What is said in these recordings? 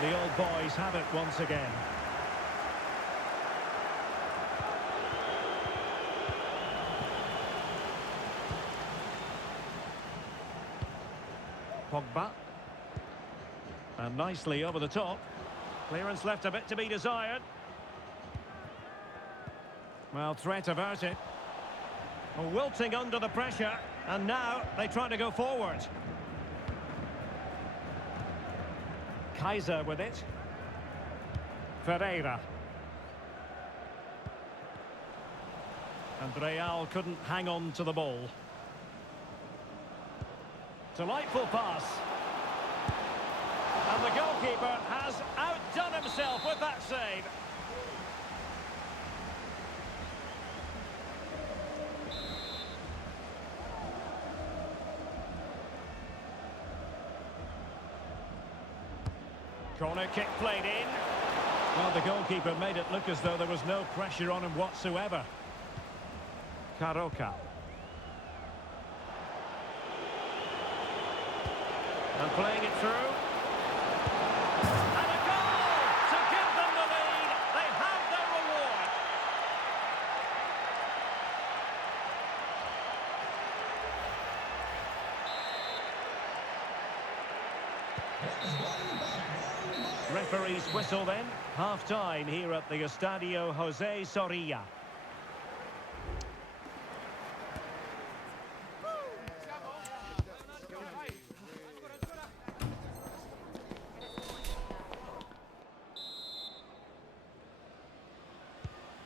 And the old boys have it once again. Pogba. And nicely over the top. Clearance left a bit to be desired. Well, threat averted. Wilting under the pressure. And now they try to go forward. Kaiser with it. Ferreira. And Real couldn't hang on to the ball. Delightful pass. And the goalkeeper has outdone himself with that save. Corner kick played in. Well, the goalkeeper made it look as though there was no pressure on him whatsoever. Caroca. And playing it through. And a goal to give them the lead. They have their reward. Referee's whistle then. Half-time here at the Estadio José Zorrilla.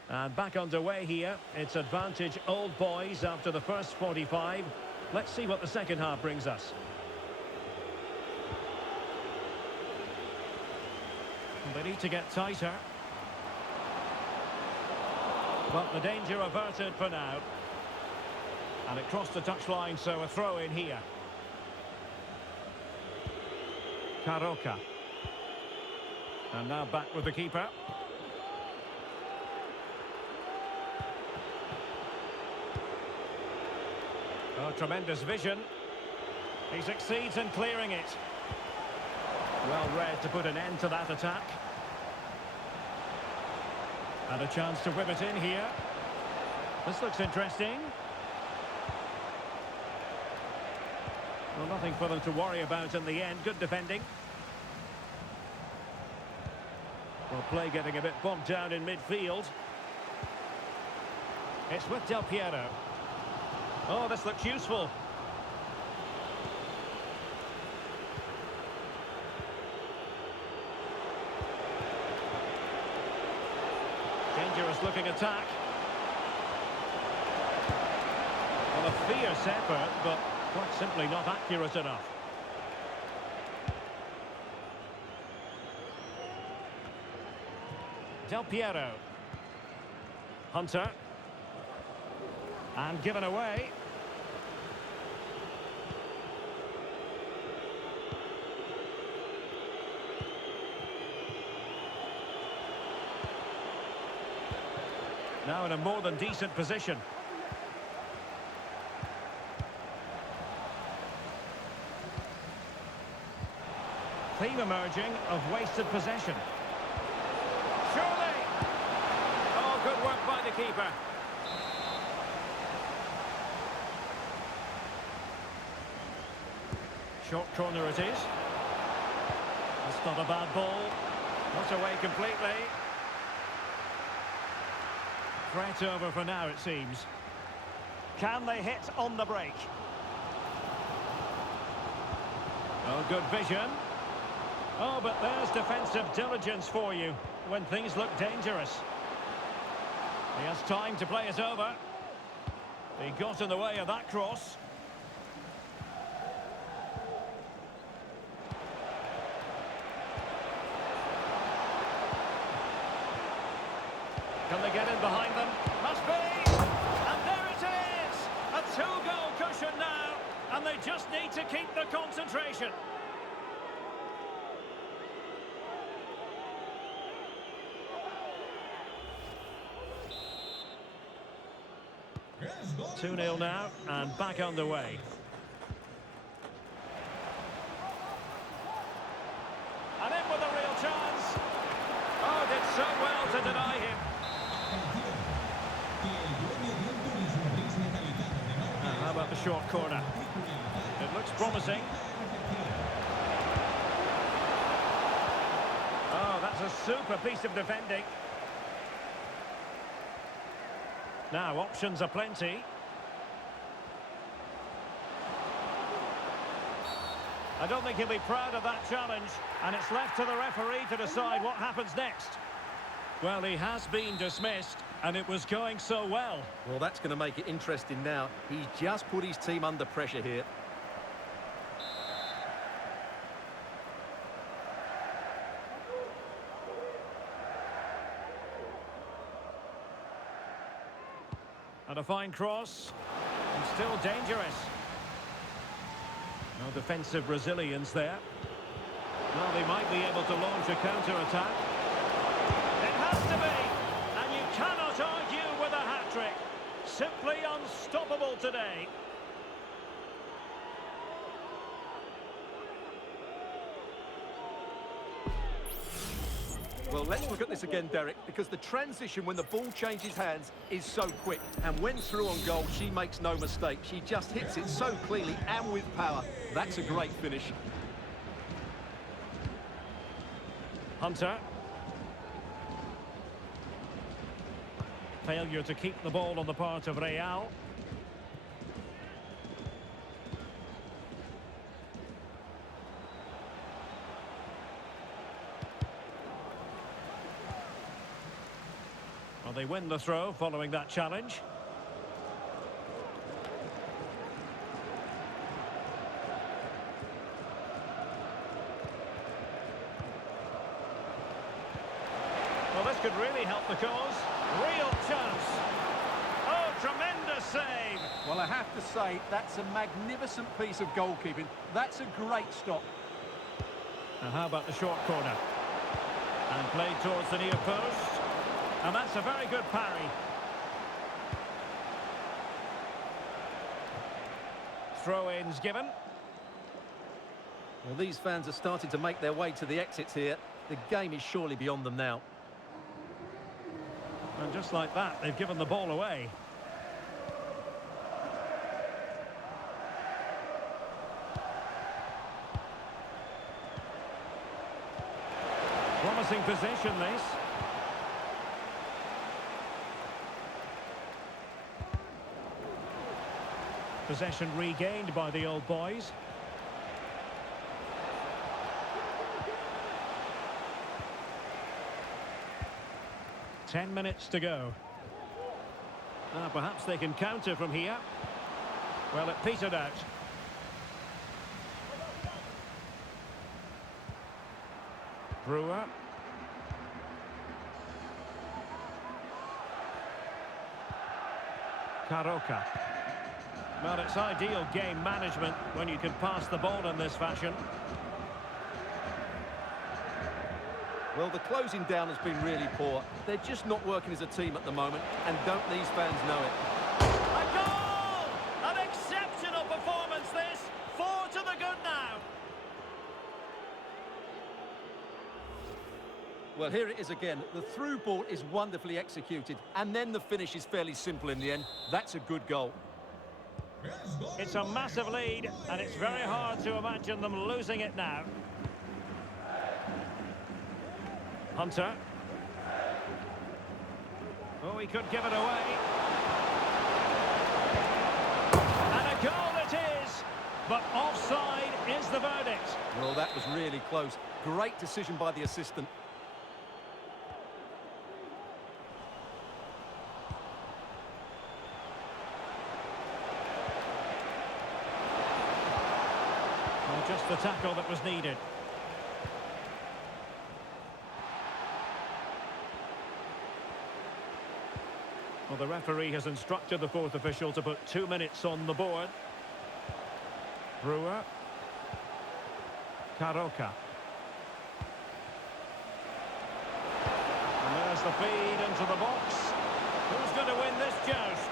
And back underway here. It's advantage Old Boys after the first 45. Let's see what the second half brings us. They need to get tighter. But the danger averted for now. And it crossed the touchline, so a throw in here. Caroca. And now back with the keeper. Oh, tremendous vision. He succeeds in clearing it. Well read to put an end to that attack. And a chance to whip it in here. This looks interesting. Well, nothing for them to worry about in the end. Good defending. Well, play getting a bit bogged down in midfield. It's with Del Piero. Oh, this looks useful. Dangerous looking attack. Well, a fierce effort, but quite simply not accurate enough. Del Piero. Hunter. And given away. Now in a more than decent position. Theme emerging of wasted possession. Surely! Oh, good work by the keeper. Short corner it is. That's not a bad ball. Not away completely. Threat over for now, it seems. Can they hit on the break? Oh, good vision. Oh, but there's defensive diligence for you when things look dangerous. He has time to play it over. He got in the way of that cross. Can they get in behind them? Must be! And there it is! A two-goal cushion now, and they just need to keep the concentration. Yes, 2-0 now, and back underway. And in with a real chance. short corner. It looks promising. Oh, that's a super piece of defending. Now, options are plenty. I don't think he'll be proud of that challenge, and it's left to the referee to decide what happens next. Well, he has been dismissed, and it was going so well. Well, that's going to make it interesting now. He's just put his team under pressure here. And a fine cross, and still dangerous. No defensive resilience there. Well, they might be able to launch a counter-attack. It has to be, and you cannot argue with a hat-trick. Simply unstoppable today. Well, let's look at this again, Derek, because the transition when the ball changes hands is so quick. And when through on goal, she makes no mistake. She just hits it so cleanly and with power. That's a great finish. Hunter. Failure to keep the ball on the part of Real. Well, they win the throw following that challenge. Well, this could really help the cause. Real chance. Oh, tremendous save. Well, I have to say, that's a magnificent piece of goalkeeping. That's a great stop. Now, how about the short corner? And played towards the near post. And that's a very good parry. Throw-ins given. Well, these fans are starting to make their way to the exits here. The game is surely beyond them now. And just like that, they've given the ball away. Promising possession, this. Possession regained by the old boys. Ten minutes to go. Now perhaps they can counter from here. Well, it petered out. Brewer. Caroca. Well, it's ideal game management when you can pass the ball in this fashion. Well, the closing down has been really poor. They're just not working as a team at the moment, and don't these fans know it? A goal! An exceptional performance, this. 4 to the good now. Well, here it is again. The through ball is wonderfully executed, and then the finish is fairly simple in the end. That's a good goal. It's a massive lead, and it's very hard to imagine them losing it now. Hunter. Oh, he could give it away. And a goal it is, but offside is the verdict. Well, that was really close. Great decision by the assistant. Well, just the tackle that was needed. Well, the referee has instructed the fourth official to put 2 minutes on the board. Brewer. Caroca. And there's the feed into the box. Who's going to win this joust?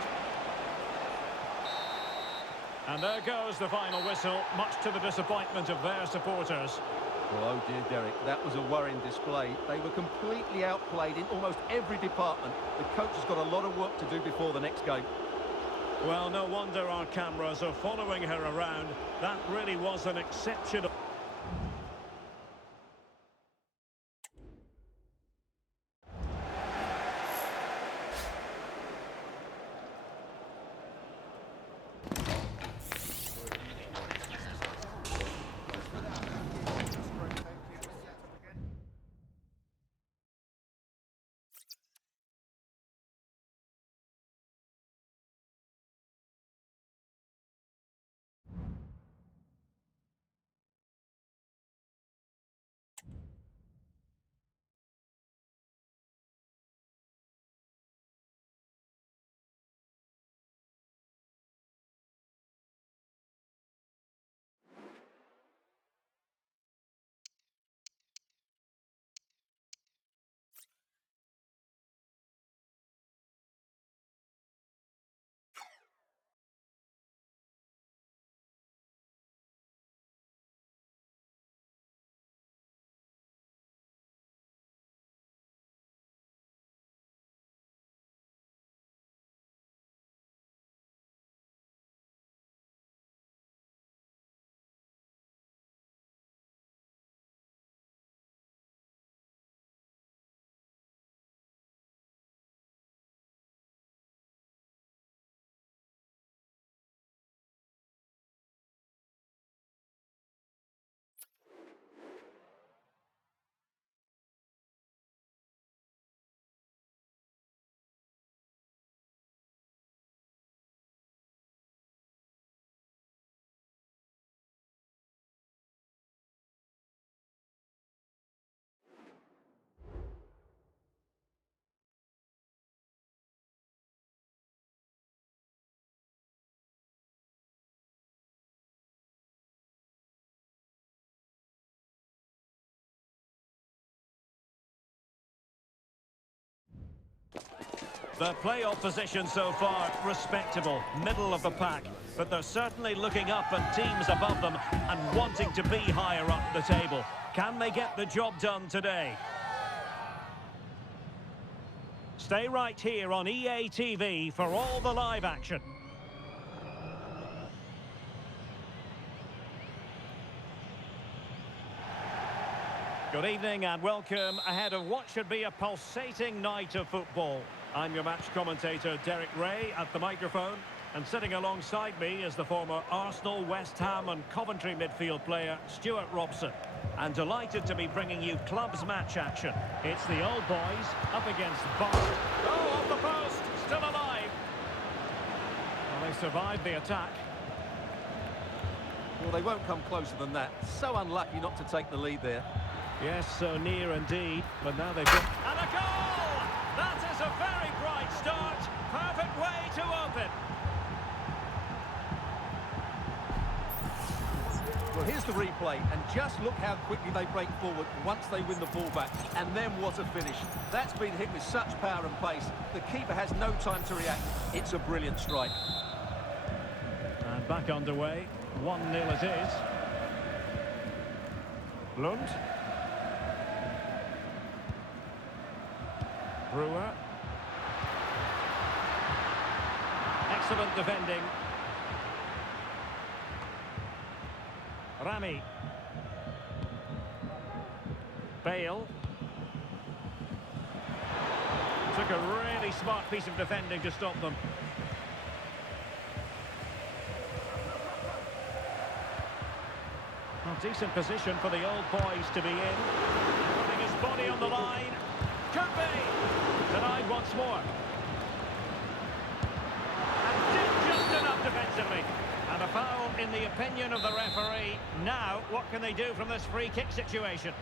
And there goes the final whistle, much to the disappointment of their supporters. Oh dear, Derek, that was a worrying display. They were completely outplayed in almost every department. The coach has got a lot of work to do before the next game. Well, no wonder our cameras are following her around. That really was an exceptional... The playoff position so far, respectable, middle of the pack. But they're certainly looking up at teams above them and wanting to be higher up the table. Can they get the job done today? Stay right here on EA TV for all the live action. Good evening and welcome ahead of what should be a pulsating night of football. I'm your match commentator Derek Ray at the microphone, and sitting alongside me is the former Arsenal, West Ham and Coventry midfield player Stuart Robson. And delighted to be bringing you clubs match action. It's the old boys up against Bar. Oh, off the post, still alive. Well, they survived the attack. Well, they won't come closer than that. So unlucky not to take the lead there. Yes, so near indeed, but now they've got... And a goal! That is a very bright start. Perfect way to open. Well, here's the replay, and just look how quickly they break forward once they win the ball back. And then what a finish. That's been hit with such power and pace. The keeper has no time to react. It's a brilliant strike. And back underway. 1-0 it is. Lund. Brewer. Excellent defending. Rami. Bale. Took a really smart piece of defending to stop them. Well, decent position for the old boys to be in. Putting his body on the line. Could be. Denied once more. And did just enough defensively. And a foul in the opinion of the referee. Now, what can they do from this free kick situation?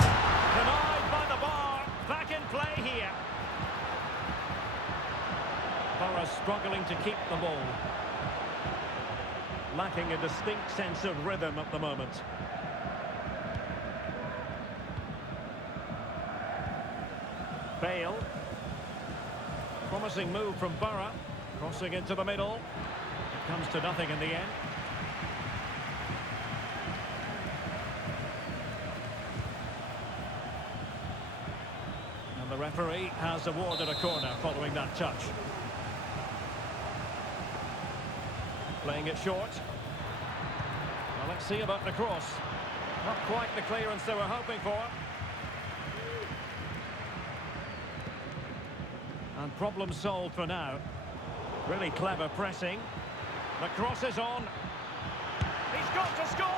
Denied by the bar. Back in play here. Borough struggling to keep the ball. Lacking a distinct sense of rhythm at the moment. Bale. Promising move from Borough. Crossing into the middle. It comes to nothing in the end. referee has awarded a corner following that touch. Playing it short. Well, let's see about the cross. Not quite the clearance they were hoping for. And problem solved for now. Really clever pressing. The cross is on. He's got to score!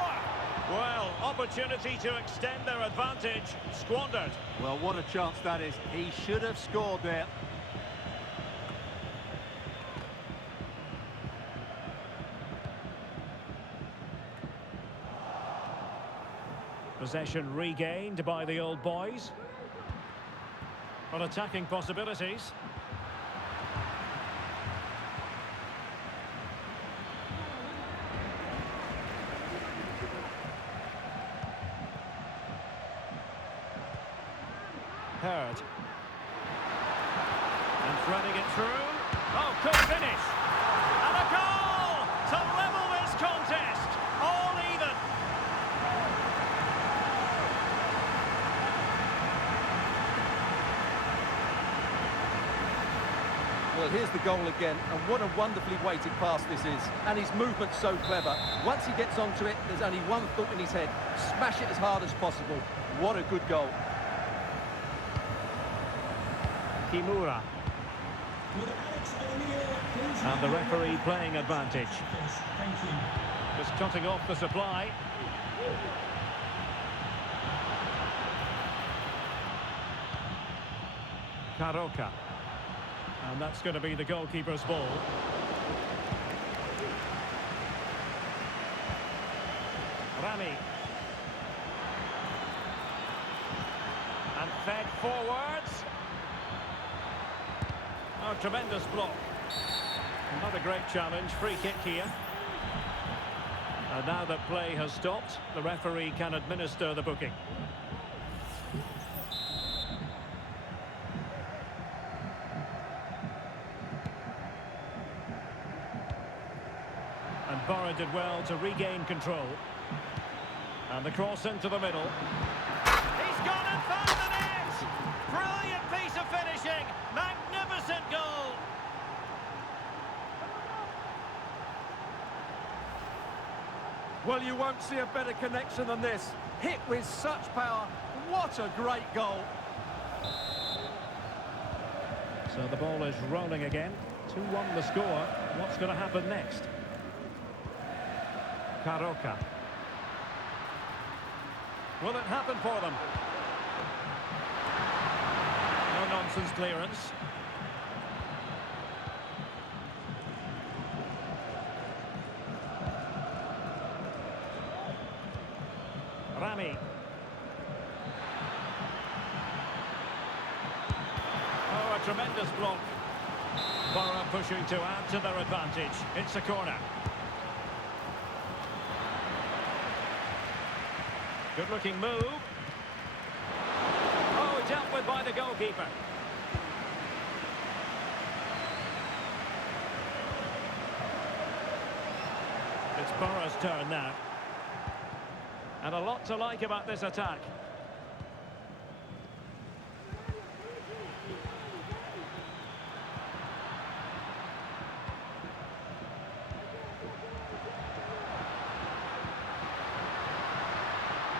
Well, opportunity to extend their advantage. Squandered. Well, what a chance that is. He should have scored there. Possession regained by the old boys. On attacking possibilities. Hurd. And threading it through. Oh, good finish. And a goal to level this contest. All even. Well, here's the goal again, and what a wonderfully weighted pass this is. And his movement's so clever. Once he gets onto it, there's only one thought in his head. Smash it as hard as possible. What a good goal. Kimura. And the referee playing advantage. Just cutting off the supply. Karoka. And that's going to be the goalkeeper's ball. Rami. And fed forwards. Oh, tremendous block. Not a great challenge. Free kick here. And now that play has stopped, the referee can administer the booking. And Borough did well to regain control. And the cross into the middle. He's gone and found the net! Brilliant piece of finishing! Magnificent goal! Well, you won't see a better connection than this. Hit with such power. What a great goal. So the ball is rolling again. 2-1 the score. What's going to happen next? Karoka. Will it happen for them? No-nonsense clearance. Rami. Oh, a tremendous block. Borough pushing to add to their advantage. It's a corner. Good-looking move. Oh, dealt with by the goalkeeper. It's Borough's turn now. And a lot to like about this attack.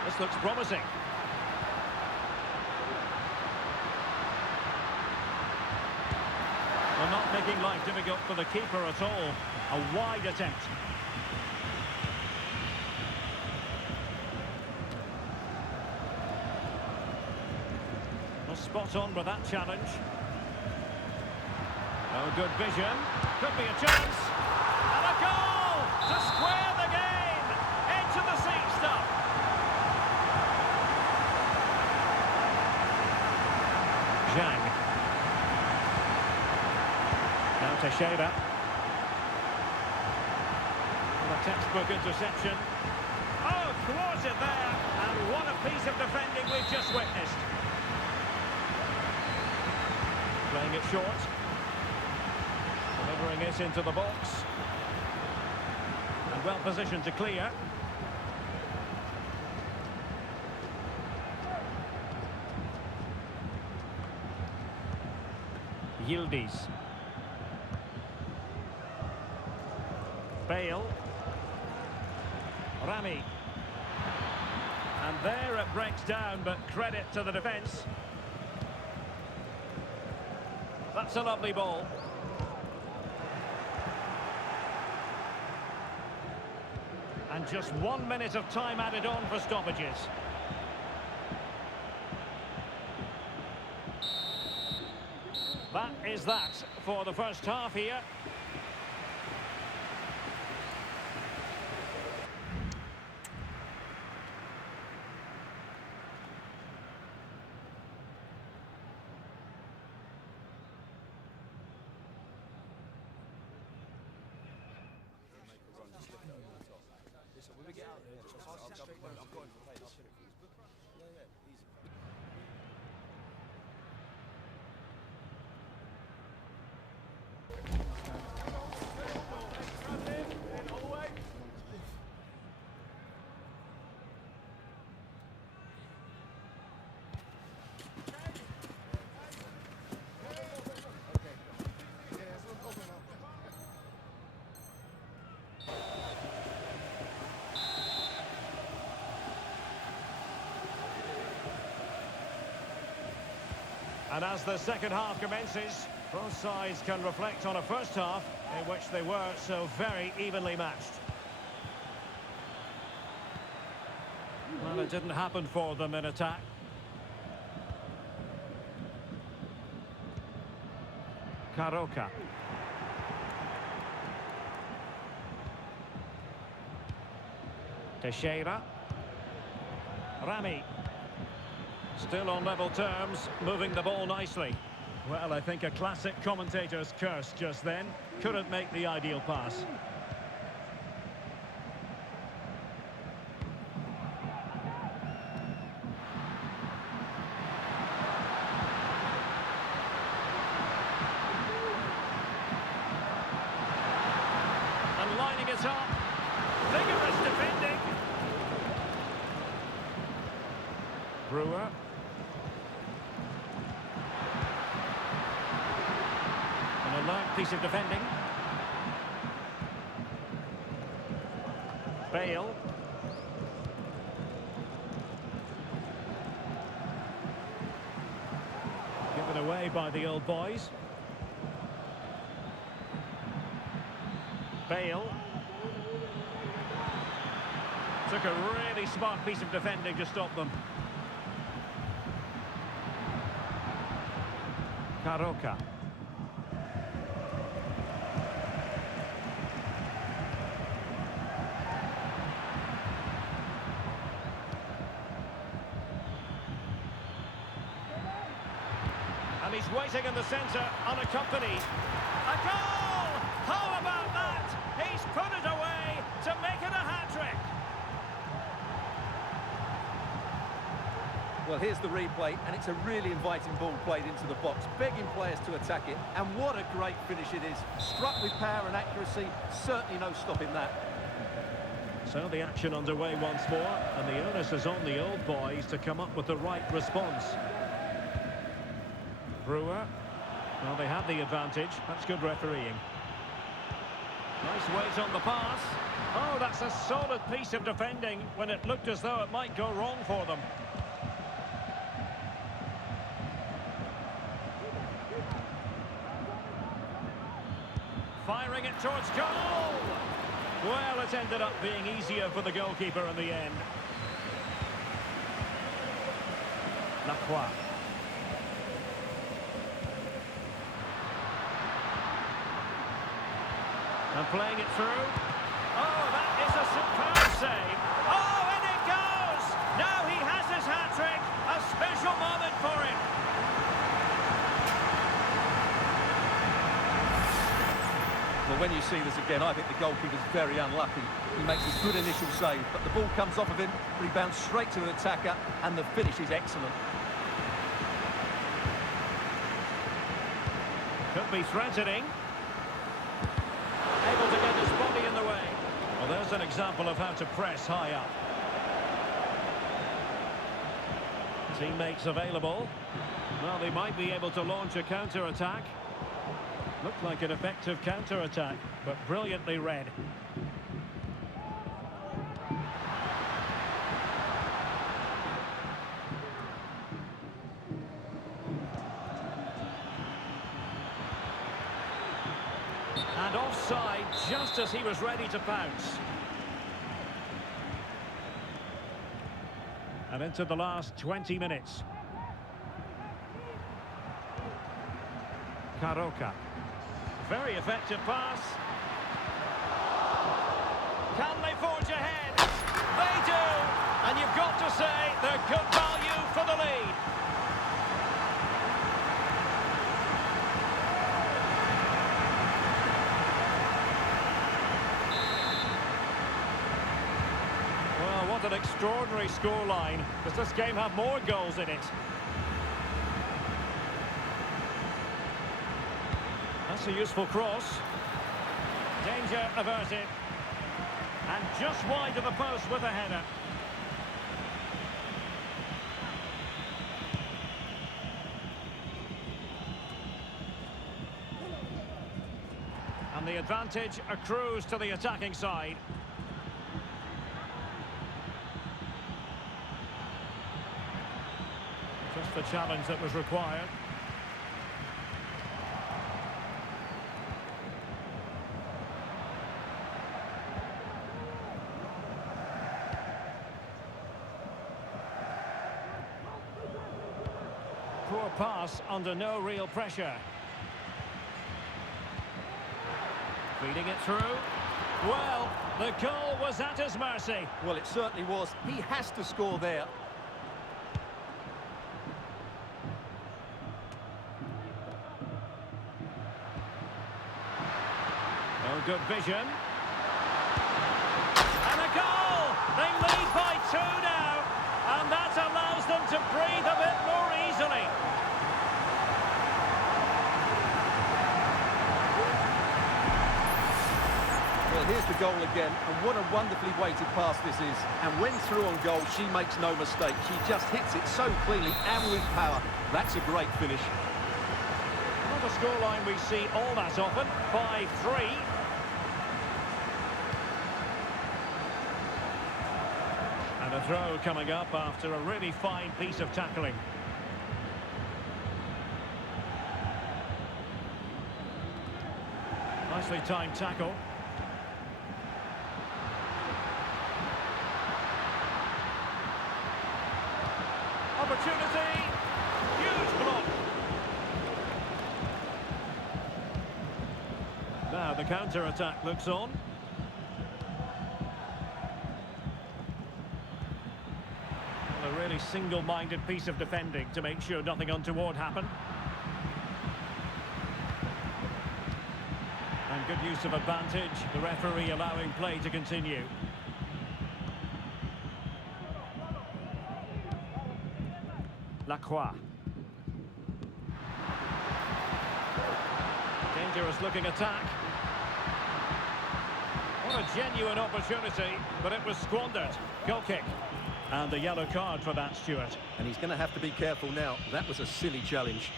This looks promising. Well, not making life difficult for the keeper at all. A wide attempt. Well, spot on with that challenge. Oh, good vision. Could be a chance. And a goal to square the game. Into the seat stuff. Zhang. Now Teixeira. And a textbook interception. Oh, thwarted there. And what a piece of defending we've just witnessed. Playing it short. Delivering it into the box. And well positioned to clear. Yildiz. Bale. Rami. And there it breaks down, but credit to the defence. That's a lovely ball. And just 1 minute of time added on for stoppages. That is that for the first half here. And as the second half commences, both sides can reflect on a first half in which they were so very evenly matched. Well, it didn't happen for them in attack. Karoka. Teixeira. Rami. Still on level terms, moving the ball nicely. Well, I think a classic commentator's curse just then. Couldn't make the ideal pass. And lining it up. Vigorous defending. Brewer. Alert piece of defending. Bale. Given away by the old boys. Bale. Took a really smart piece of defending to stop them. Karoka. And he's waiting in the centre, unaccompanied. A goal! How about that? He's put it away to make it a hat-trick. Well, here's the replay, and it's a really inviting ball played into the box, begging players to attack it, and what a great finish it is. Struck with power and accuracy, certainly no stopping that. So the action underway once more, and the onus is on the old boys to come up with the right response. Brewer. Well, they had the advantage. That's good refereeing. Nice weight on the pass. Oh, that's a solid piece of defending when it looked as though it might go wrong for them. Firing it towards goal! Well, it ended up being easier for the goalkeeper in the end. Lacroix. And playing it through. Oh, that is a superb save. Oh, and it goes! Now he has his hat-trick. A special moment for him. Well, when you see this again, I think the goalkeeper's very unlucky. He makes a good initial save, but the ball comes off of him, rebounds straight to the attacker, and the finish is excellent. Could be threatening. Able to get his body in the way. Well, there's an example of how to press high up. Teammates available. Well, they might be able to launch a counter-attack. Looked like an effective counter-attack, but brilliantly read. And offside just as he was ready to pounce. And into the last 20 minutes. Caroca. Very effective pass. Can they forge ahead? They do! And you've got to say they're good value for the lead. Well, what an extraordinary scoreline. Does this game have more goals in it? That's a useful cross. Danger averted. And just wide of the post with a header. And the advantage accrues to the attacking side. Just the challenge that was required. Poor pass under no real pressure. Feeding it through. Well, the goal was at his mercy. Well, it certainly was. He has to score there. Oh, good vision. And a goal! They lead by 2 now. And that allows them to breathe a bit more easily. Well, here's the goal again, and what a wonderfully weighted pass this is. And when through on goal, she makes no mistake. She just hits it so cleanly and with power. That's a great finish. Not a scoreline we see all that often. 5-3. And a throw coming up after a really fine piece of tackling. Nicely timed tackle. Opportunity. Huge block. Now the counter-attack looks on. Well, a really single-minded piece of defending to make sure nothing untoward happened. And good use of advantage, the referee allowing play to continue. Lacroix. Dangerous looking attack. What a genuine opportunity, but it was squandered. Goal kick. And a yellow card for that, Stuart. And he's going to have to be careful now. That was a silly challenge.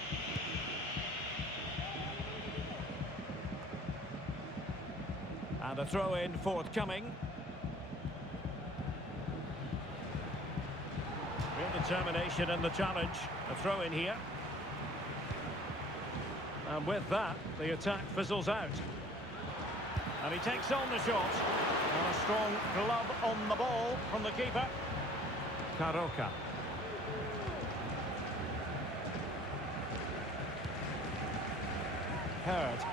And a throw-in forthcoming. Real determination in the challenge. A throw-in here. And with that, the attack fizzles out. And he takes on the shot. And a strong glove on the ball from the keeper. Caroca. Herd.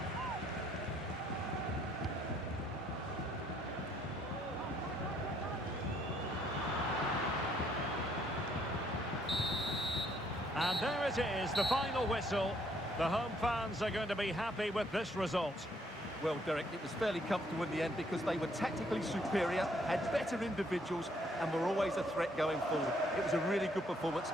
And there it is, the final whistle. The home fans are going to be happy with this result. Well, Derek, it was fairly comfortable in the end because they were tactically superior, had better individuals, and were always a threat going forward. It was a really good performance.